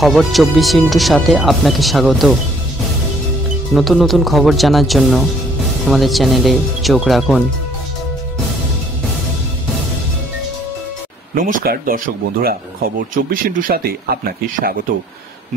খবর 24 সাথে আপনাকে স্বাগত। নতুন নতুন খবর জানার জন্য আমাদের চ্যানেলে চোখ রাখুন। নমস্কার দর্শক বন্ধুরা, খবর 24 আপনাকে স্বাগত।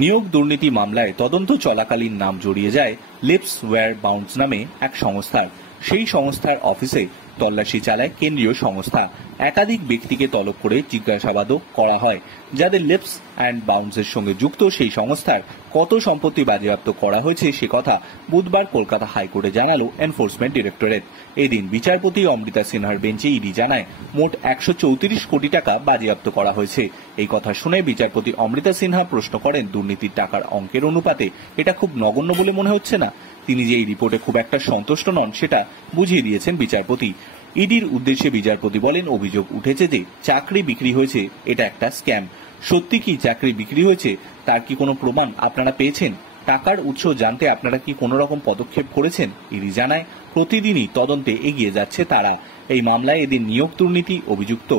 নিয়োগ দুর্নীতি মামলায় তদন্ত চলাকালীন নাম জড়িয়ে যায় লিপস ওয়্যার বাউন্স নামে এক সংস্থার। সেই সংস্থার অফিসে তল্লাশি চালায় কেন্দ্রীয় সংস্থা। একাধিক ব্যক্তিকে তলব করে জিজ্ঞাসাবাদও করা হয়। যাদের লিপস অ্যান্ড বাউন্সের সঙ্গে যুক্ত সেই সংস্থার কত সম্পত্তি বাজেয়াপ্ত করা হয়েছে সে কথা বুধবার কলকাতা হাইকোর্টে জানালো এনফোর্সমেন্ট ডিরেক্টরেট। এদিন বিচারপতি অমৃতা সিনহার বেঞ্চে ইডি জানায় মোট 134 কোটি টাকা বাজেয়াপ্ত করা হয়েছে। এই কথা শুনে বিচারপতি অমৃতা সিনহা প্রশ্ন করেন, দুর্নীতির টাকার অঙ্কের অনুপাতে এটা খুব নগণ্য বলে মনে হচ্ছে না? তিনি যে এই রিপোর্টে খুব একটা সন্তুষ্ট নন সেটা বুঝিয়ে দিয়েছেন বিচারপতি। ইডির উদ্দেশ্যে বিচারপতি বলেন, অভিযোগ উঠেছে যে চাকরি বিক্রি হয়েছে, এটা একটা স্ক্যাম। সত্যি কি চাকরি বিক্রি হয়েছে তার কি কোনো প্রমাণ আপনারা পেয়েছেন? টাকার উৎস জানতে আপনারা কি কোনো রকম পদক্ষেপ করেছেন? ইডি জানায় প্রতিদিনই তদন্তে এগিয়ে যাচ্ছে তারা। এই মামলায় এদিন নিয়োগ দুর্নীতি অভিযুক্ত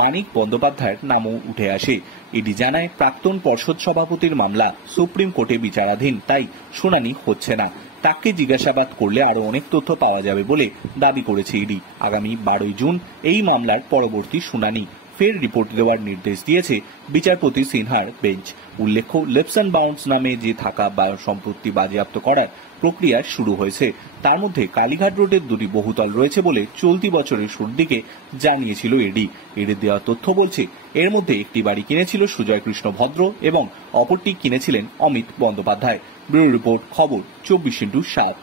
মানিক বন্দ্যোপাধ্যায়ের নামও উঠে আসে। ইডি জানায় প্রাক্তন পর্ষদ সভাপতির মামলা সুপ্রিম কোর্টে বিচারাধীন, তাই শুনানি হচ্ছে না। তাকে জিজ্ঞাসাবাদ করলে আরো অনেক তথ্য পাওয়া যাবে বলে দাবি করেছে ইডি। আগামী 12 জুন এই মামলার পরবর্তী শুনানি। ফের রিপোর্ট দেওয়ার নির্দেশ দিয়েছে বিচারপতি সিনহার বেঞ্চ। উল্লেখ্য, লিপস অ্যান্ড বাউন্স নামে যে থাকা সম্পত্তি বাজেয়াপ্ত করার প্রক্রিয়া শুরু হয়েছে, তার মধ্যে কালীঘাট রোডের দুটি বহুতল রয়েছে বলে চলতি বছরের শুরুর দিকে জানিয়েছিল ইডি। ইডির দেওয়া তথ্য বলছে, এর মধ্যে একটি বাড়ি কিনেছিল সুজয় কৃষ্ণ ভদ্র এবং অপরটি কিনেছিলেন অমিত বন্দ্যোপাধ্যায়। ব্যুরো রিপোর্ট, খবর 24x7।